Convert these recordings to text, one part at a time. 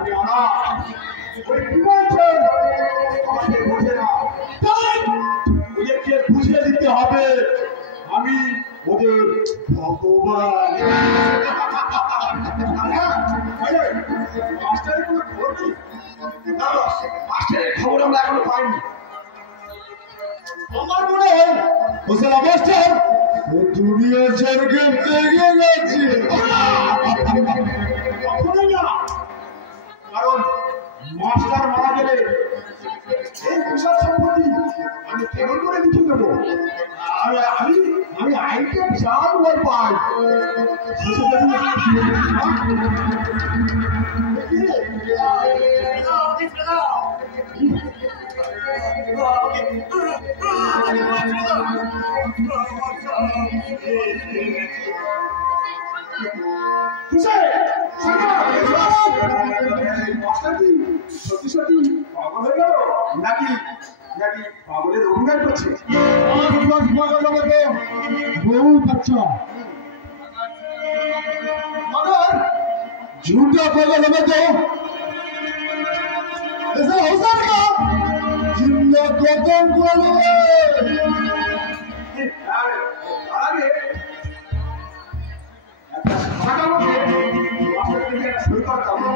আমি অনাথ। ওই কি বলছেন? আমাকে বোঝে না। ওদেরকে বুঝিয়ে দিতে হবে আমি ওদের ভগবান। মাস্টারের কোনো খবর নেই? মাস্টারের খবর আমরা এখনো পাইনি। আমার মনে হয় হোসেন মাস্টার ও দুনিয়া ছেড়ে এগিয়ে গেছে। কখনোই না, কারণ মাস্টার মারা গেলে এই বিশাল সম্পত্তি আমি কেমন করে লিখে দেবো? আমি আইনকে বিশাল ভয় পাই। নাকি নাকি পাগলের অভিনয় করছে? বহু বাচ্চা मगर झूठा पागल हमें तो ऐसा हो सकता जिंदा गौतम बोलो आगे अच्छा मुझे मास्टर के लिए शुरू करता हूँ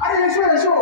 अरे एसो एसो